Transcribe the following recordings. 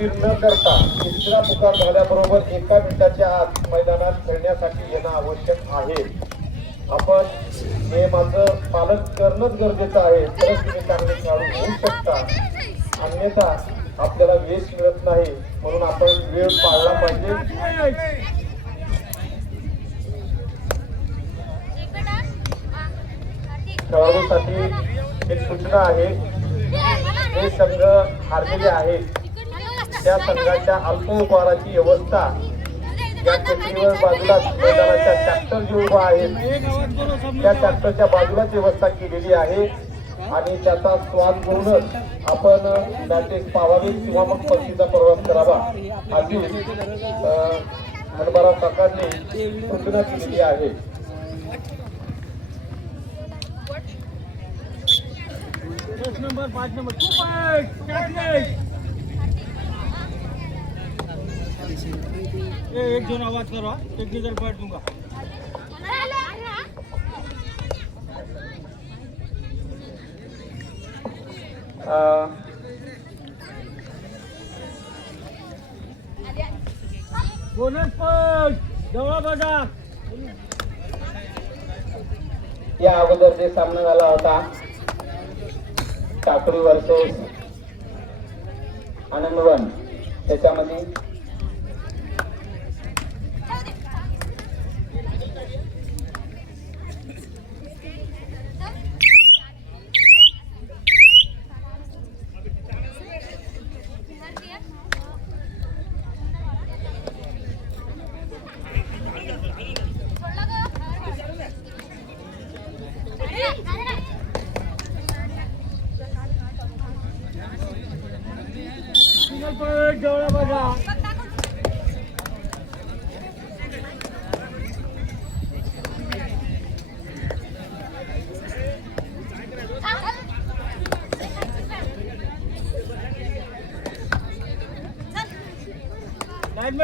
उशीर न करता तिसरा पुकार झाल्याबरोबर 1 मिनिटाच्या आत मैदानात खेळण्यासाठी येणं आवश्यक आहे. आपण नियमाचं पालन करणंच गरजेचं आहे, तरच तुम्ही चांगले खेळाडू होऊ शकता. अन्यथा आपल्याला यश मिळत नाही. म्हणून आपण वेळ पाळला पाहिजे. खेळाडूसाठी एक सूचना आहे, जे संघ हारलेले आहेत त्या संघाच्या अल्प उपहाराची व्यवस्था या टेकडीवर बाजूलाच मैदानाच्या ट्रॅक्टर जे उभा आहे त्या ट्रॅक्टरच्या बाजूलाच व्यवस्था केलेली आहे आणि त्याचा स्वाद घेऊनच आपण मॅचेस पाहावी किंवा मग पक्षीचा प्रवास करावा अशी हरभरा काकांनी सूचना केलेली आहे. नंबर 5 नंबर एक जन आवाज करो, एक नजर पलट दूंगा. बोनस पॉइंट जवळ बजा. या अगोदर जे सामना झाला होता टाकळी वर्सेस आनंदवन, त्याच्यामध्ये जवळ बजा.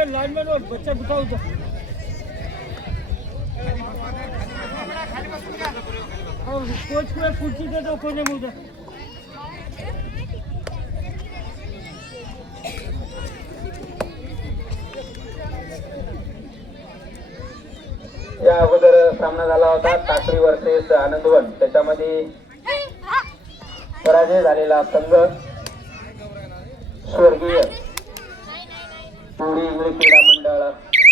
लाइनमैन और बच्चा बिठाओ तो और कोच को कुर्सी दे दो कोने में. या अगोदर सामना झाला होता टाकळी वर्सेस आनंदवन, त्याच्यामध्ये पराजय झालेला संघ स्वर्गीय पुरी इंग्लिश क्रीडा मंडळ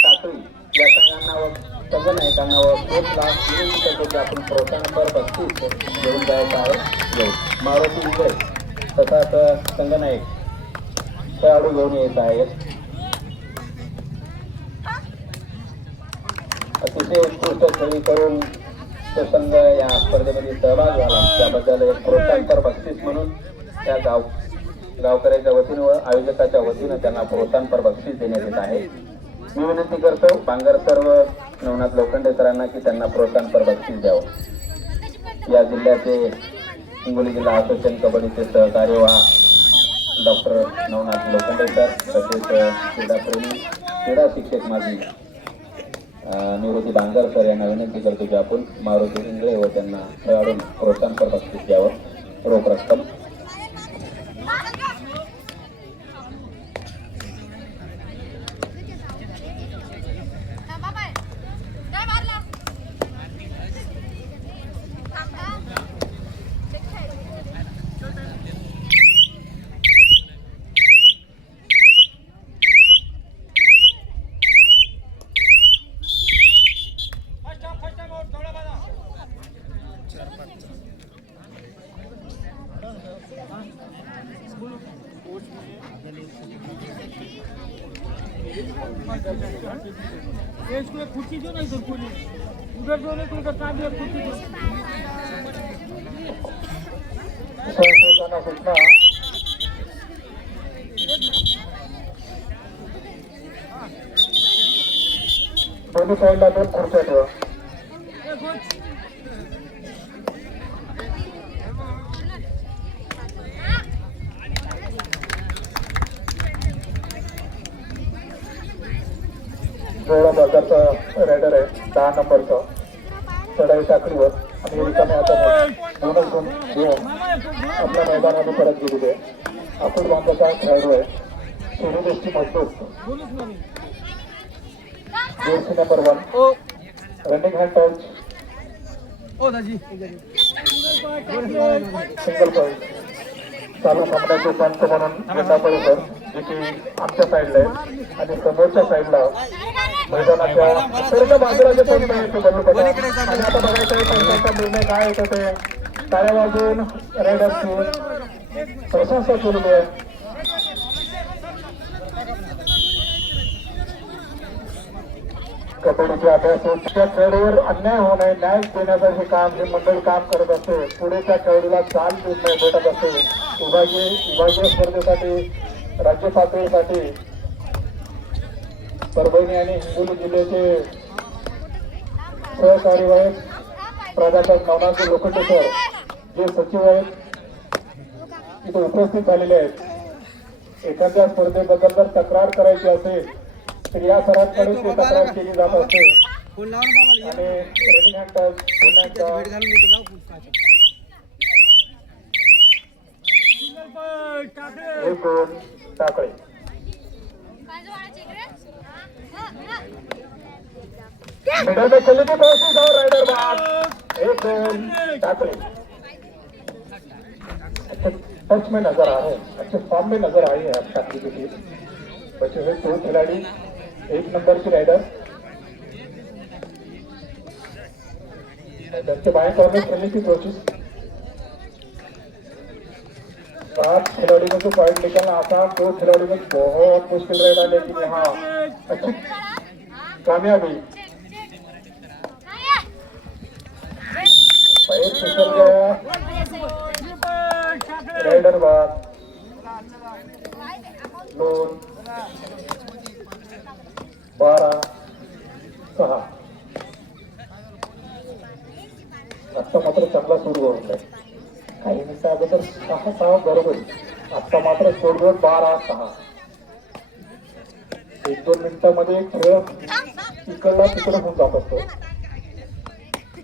टाकळी या संघांना व संघनायकांना व कोचला विनंती आपण प्रोत्साहन नंबर 35 घेऊन जायचं आहे. मारुती इंगळे तसाच संघनायक खेळाडू घेऊन येत आहेत. अतिशय उत्कृष्ट खेळी करून तो संघ या स्पर्धेमध्ये सहभाग झाला, त्याबद्दल एक प्रोत्साहनपर बक्षीस म्हणून त्या गावकऱ्याच्या वतीनं व आयोजकाच्या वतीनं त्यांना प्रोत्साहनपर बक्षीस देण्यात येत आहे. मी विनंती करतो बांगर सर्व नवनाथ लोखंडे सरांना की त्यांना प्रोत्साहनपर बक्षीस द्यावं. या जिल्ह्याचे हिंगोली जिल्हा असोसिएशन कबड्डीचे सहकार्य वा डॉक्टर नवनाथ लोखंडे सर, तसेच क्रीडाप्रेमी क्रीडा शिक्षक माजी निवृत्ती बांगर सर यांना विनंती करतो की आपण मारुती इंगळे व त्यांना खेळाडू प्रोत्साहनपर बक्षीस द्यावं रोख रक्कम. इसको खुर्ची दो नहीं तो कोई उधर दो नहीं तो उधर साथ में खुर्ची दो. दोन्ही साईडला 2 खुर्च्या ठेवा. जोडा बाजारचा रायडर आहे 10 नंबरचा चढाई टाकळीवर आणि रिकाम्या हाताने दोनच गुण घेऊन आपल्या मैदानाने परत गेलेले आहे. अतुल बांबाचा खेळाडू आहे. सूर्यदृष्टी मजबूत बोलूच नाही जर्सी नंबर 1 ओ रनिंग हँड टच ओ दाजी सिंगल पॉईंट चालू सामन्याचे पंच म्हणून यंदा परिसर जे की आमच्या साईडला आहे आणि समोरच्या साईडला मैदानाच्या सर्व बाजूला जे पंच आहे ते बदलू पडतात आणि आता बघायचं आहे पंचांचा निर्णय काय येतो ते टाळ्या वाजवून रेडरची प्रशंसा केलेली आहे कबड्डीचे अभ्यास त्या खेळाडूवर अन्याय होऊ नये न्याय देण्याचं हे काम हे मंडळ काम करत असते पुढे त्या खेळाडूला चाल निर्णय भेटत असते विभागीय स्पर्धेसाठी राज्य पातळीसाठी परभणी आणि हिंगोली जिल्ह्याचे सहकारी आहेत प्राध्यापक नवनाथ लोखंडे सर जे सचिव आहेत इथे उपस्थित झालेले आहेत एखाद्या स्पर्धेबद्दल जर तक्रार करायची असेल तर या सरांकडे ते तक्रार केली जात असते आणि रनिंग हँड टच एक दोन टाकळे राइडर बाद एक दोन टाकळे अच्छे टच में नजर आ रहे हैं अच्छे फॉर्म में नजर आई है आप टाकली की टीम बचे हुए 2 खिलाड़ी 1 नंबर की राइडर के बाएं कॉर्नर खेलने की कोशिश 7 खिलाड़ी में तो पॉइंट निकलना आसान 2 खिलाड़ी में बहुत मुश्किल रहेगा लेकिन यहाँ अच्छी कामयाबी पैर फिसल गया राइडर बाद लोन 12-6 आता मात्र चांगला सुरू होऊन जाईल काही मिनिटं अगोदर 6 बरोबर आता मात्र स्कोरबोर्ड 12-6 1-2 मिनिटांमध्ये खेळ इकडला तिकडे होऊन जात असतो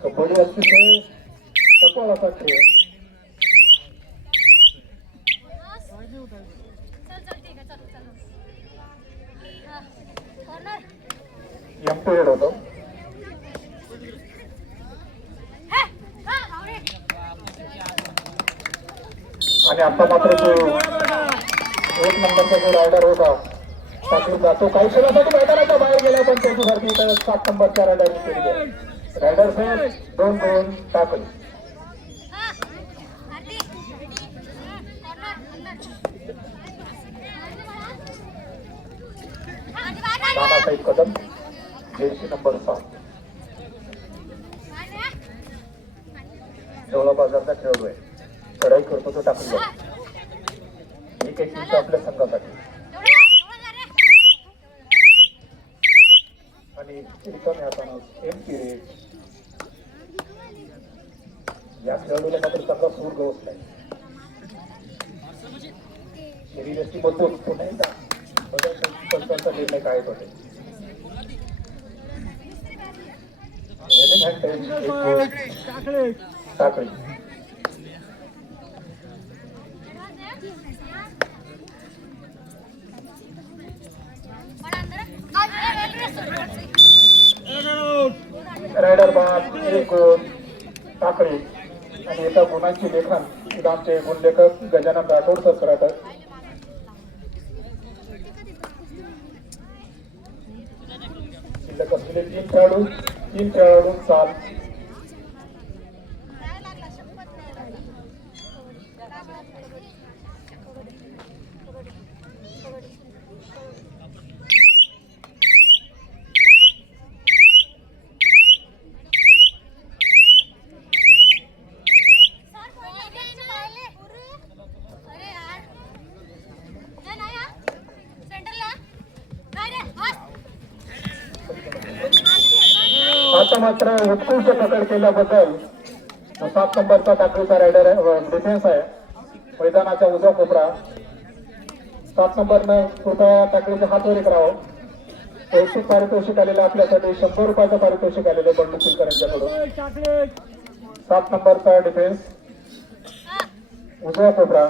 कबड्डी अतिशय सफल असा खेळ एम्पिरियड होतो आणि आता मात्र तो 1 नंबरचा जो रायडर होता टाकून जातो काही क्षणासाठी मैदानाच्या बाहेर गेला पण त्याची भरती 7 नंबरच्या रायडरने केली आहे रायडर साहेब 2-2 टाकली नानासाहेब कदम जर्सी नंबर 7 डोळा बाजारचा खेळाडू आहे चढाई करतो तो टाकून जातो एक मिनिट आपल्या संघासाठी आणि रिकाम्या हातानं एम्पिरियड या खेळाडूला मात्र चांगला सूर गवसलाय शरीरस्थी मजबूत पुन्हा एकदा पंचांचा निर्णय काय होते टाकळी रायडर बाद 1 गुण टाकळी आणि एका गुणांची लेखन आमचे गुणलेखक गजानन राठोड सर करतात शिल्लक असलेले 3 खेळाडू चाल आता मात्र उत्कृष्ट पकड केल्याबद्दल 7 नंबरचा टाकळीचा रायडर डिफेन्स आहे मैदानाच्या उजवा कोपरा 7 नंबरनं कृपया टाकळीचे हात वर करावं पैसे पारितोषिक आलेलं आपल्यासाठी 100 रुपयाचं पारितोषिक आलेलं बंडू चिलकरांच्याकडून 7 नंबरचा डिफेन्स उजवा कोपरा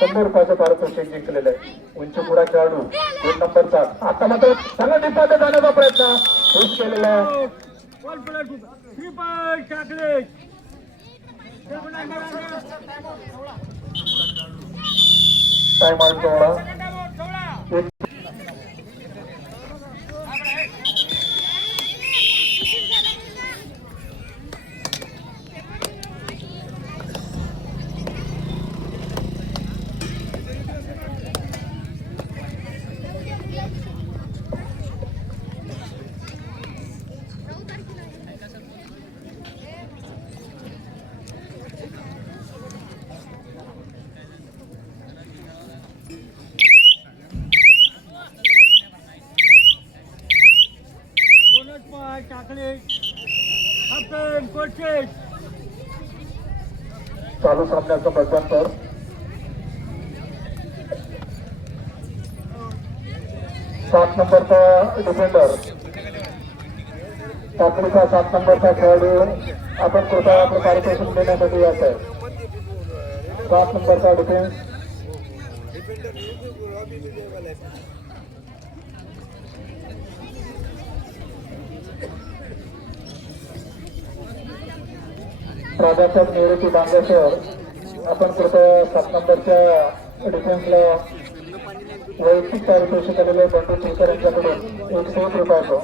₹100 पारितोषिक जिंकलेलं आहे. उंचीपुरा खेळाडू 2 नंबरचा. आता मात्र चांगला डिपार्ट जाण्याचा प्रयत्न पुश केलेला आहे. टाइम आउट सोहळा. चालू सामन्याचं मध्यंतर. सात नंबरचा डिफेंडर टाकळीचा 7 नंबरचा खेळाडू आपण कृपया आपलं पारितोषिक देण्यासाठी येत आहे. 7 नंबरचा डिफेन्स प्राध्यापक निवृत्ती बांगेश्वर आपण कृपया 7 नंबरच्या डिफेन्सला वैयक्तिक पारितोषिक आलेले बंडू चिलकर यांच्याकडून ₹100.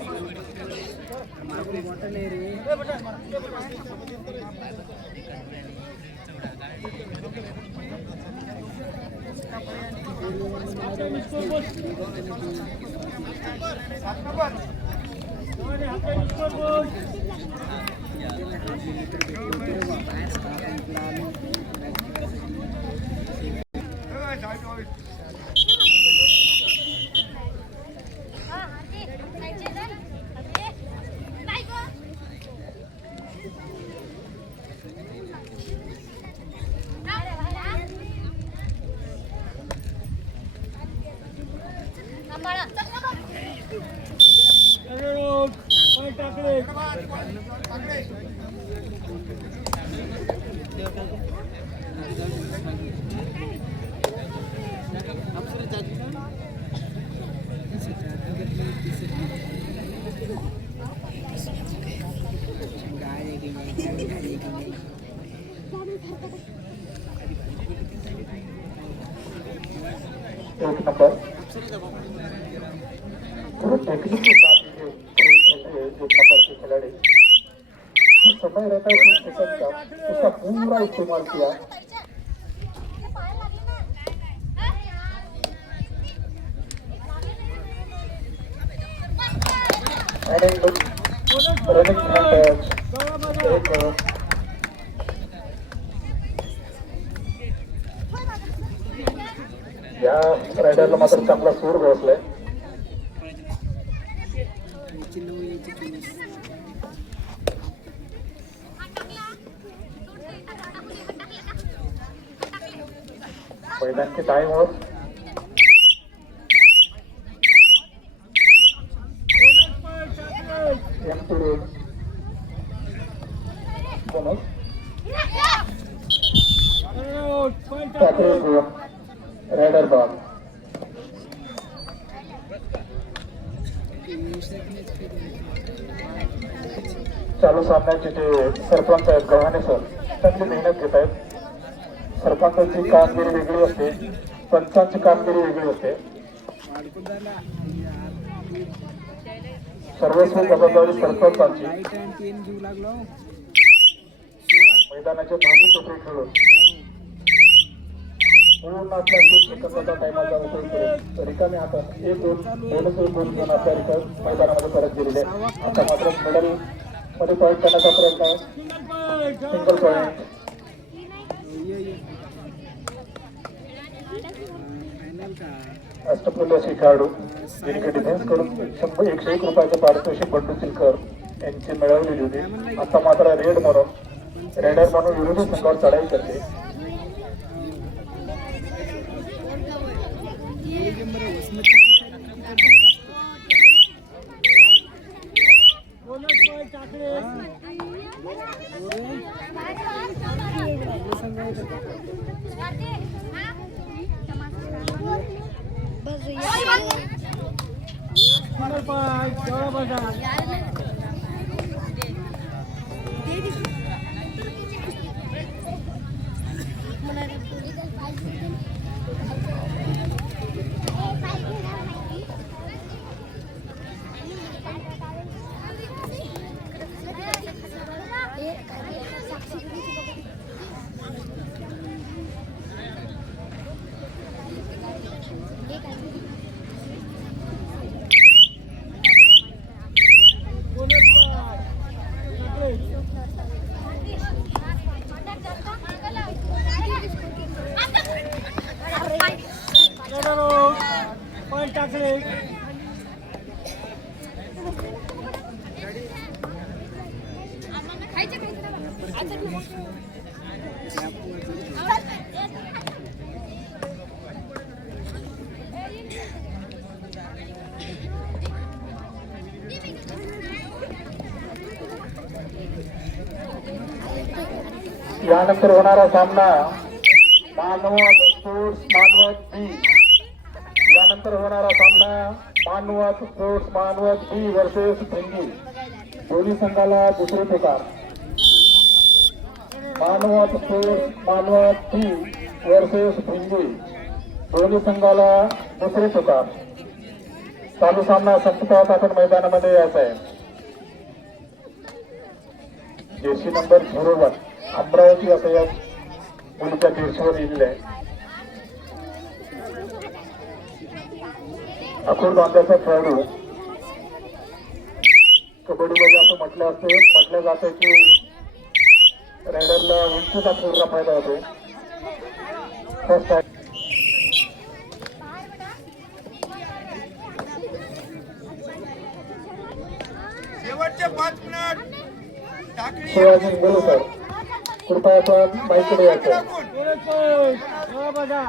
एक नंबर टेक्निक के साथ एक नंबर के खिलाड़ी समय रहता है 2 सेकंड का, उसका पूरा इस्तेमाल किया. या रायडरला मात्र चांगला सूर बसलाय. मैदान के टाइम और रायडर बॉल. चालू सामन्याचे जे सरपंच आहेत गव्हाणे सर चांगली मेहनत घेत आहेत. सरपंचांची कामगिरी वेगळी असते, पंचांची कामगिरी वेगळी असते. सर्वस्वी जबाबदारी सरपंचांची. मैदानाचे दोन्ही कोपरे खेळून पूर्ण आपल्या 2 सेकंदाचा टाइमाचा उपयोग करून रिकाम्या हातात 1-2 गुण आपल्या मैदानामध्ये परत दिलेले. आता मात्र मेडल मध्ये पॉईंट करण्याचा प्रयत्न. Single point. अष्टपैलुशी खेळाडू जिनके डिफेन्स करून ₹101 पारितोषिक बंडू चिलकर यांची मिळवलेली होती. आता मात्र रेडर म्हणून विरोधी संघावर चढाई करते. जवळ बसा. पण टाकले. यानंतर होणारा सामना मानवत स्पोर्ट्स मानवत बी. यानंतर होणारा सामना मानवत स्पोर्ट्स मानवत बी वर्सेस भिंगी. दोन्ही संघाला दुसरी पुकार. मानवत स्पोर्ट्स मानवत बी वर्सेस भिंगी. दोन्ही संघाला दुसरी पुकार. चालू सामना संपतात आपण मैदानामध्ये यायचा आहे. जेसी नंबर 01 अमरावती असं या मुलीच्या देशावर लिहिलेलं आहे. अकोट बांध्याचा खेळाडू. कबड्डीमध्ये असं म्हटलं जातं की रायडरला उंचीचा पूर्ण फायदा होतो. फर्स्ट टाइम शेवटचे 5 मिनिट. शिवाजी बोलू सर, कृपया आपण बाईकडे यायचं. जवळ बसा.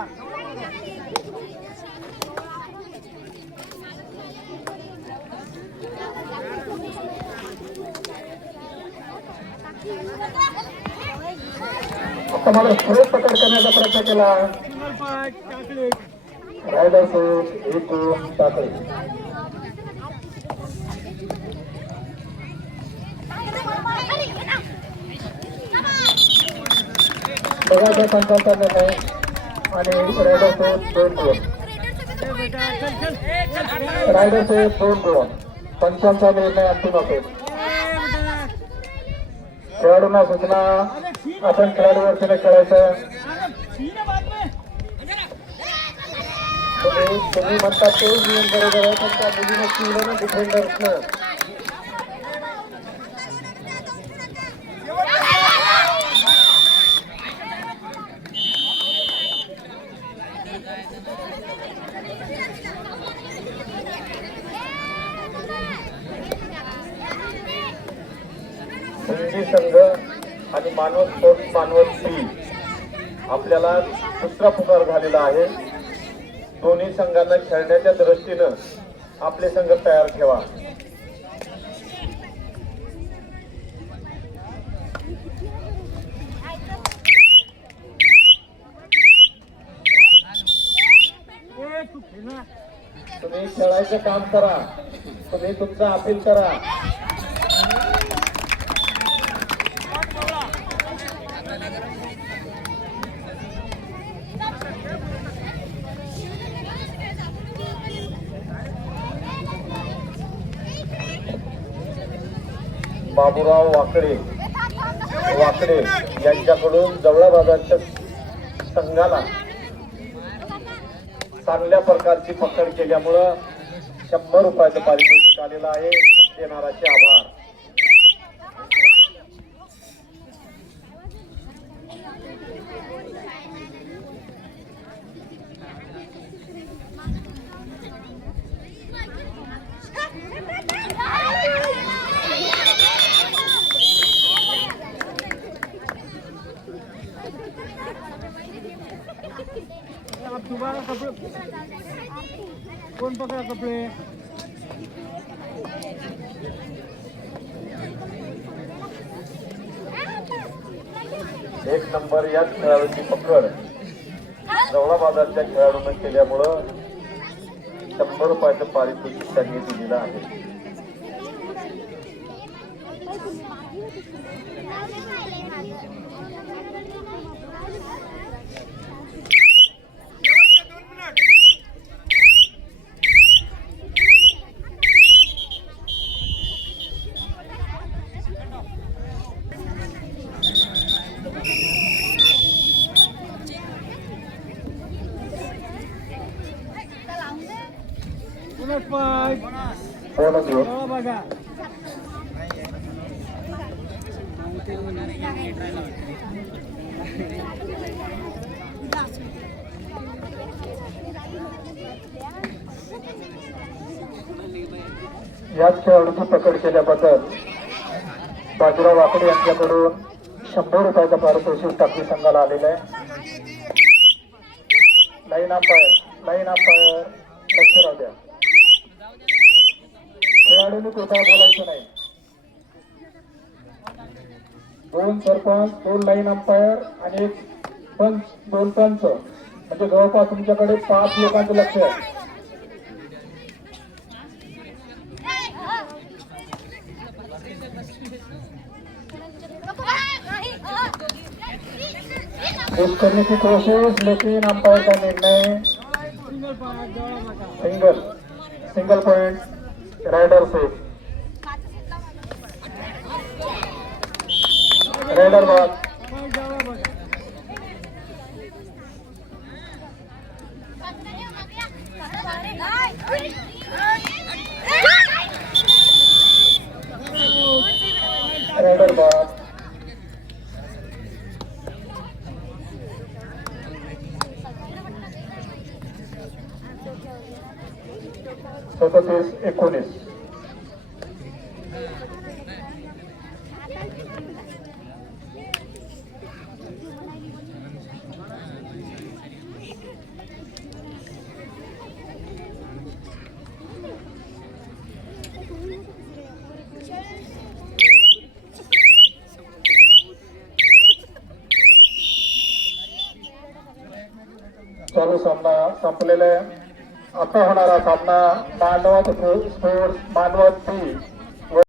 आता मला सुरेश पकड करण्याचा प्रयत्न केला. सिंगल पाय टाकले. रायडर सोड 1-2 टाकले. बघा त्या संघाचा निर्णय आणि रायडर सोड 2-2. रायडर सोड 2-2. पंचांचा निर्णय अंतिम असेल. खेळाडूंना सूचना, आपण खेळाडू वरतीने खेळायचं. तुम्ही म्हणतात ते नियम बरोबर आहे, पण त्या मुलीने केलं ना डिफेंडर्सनं. हिंदी संघ आणि मानवत स्पोर्ट्स मानवत सी आपल्याला दुसरा पुकार झालेला आहे. दोन्ही संघांना खेळण्याच्या दृष्टीनं आपले संघ तयार ठेवा. तुम्ही खेळायचं काम करा. तुम्ही तुमचं अपील करा. बाबूराव वाकडे यांच्याकडून जवळा बाजारच्या संघाला चांगल्या प्रकारची पकड केल्यामुळं 100 रुपयाचं पारितोषिक आलेलं आहे. देणाराचे आभार. दोबारा कपडे कोण पकडा कपडे. एक नंबर या खेळाडूची पकड जवळा बाजारच्या खेळाडूंना केल्यामुळं 100 रुपयाचं पारितोषिक त्यांनी दिलेलं आहे. पुन्हा पाय बोनस घेऊन जवळ बघा याच खेळाडूची पकड केल्याबद्दल बाजीराव वाकडे यांच्याकडून 100 रुपयाचा पारितोषिक टाकली संघाला आलेला आहे. लाईन अंपायर लक्ष राहू द्या. खेळाडूंनी कुठे बोलायचं नाही. 2 सरपंच, 2 लाईन अंपायर आणि 1 पंच, 2 पंच म्हणजे जवळपास तुमच्याकडे 5 लोकांचं लक्ष आहे. पुश करने की कोशिश लेकिन अंपायर का निर्णय सिंगल पाय जवळ बघा सिंगल पॉइंट राइडर से राइडर बाद पाय जवळ बघा राइडर बाद 37-19 चालू सामना संपलेला आहे. आता होणारा सामना मांडवत स्पोर्ट्स मांडवत बी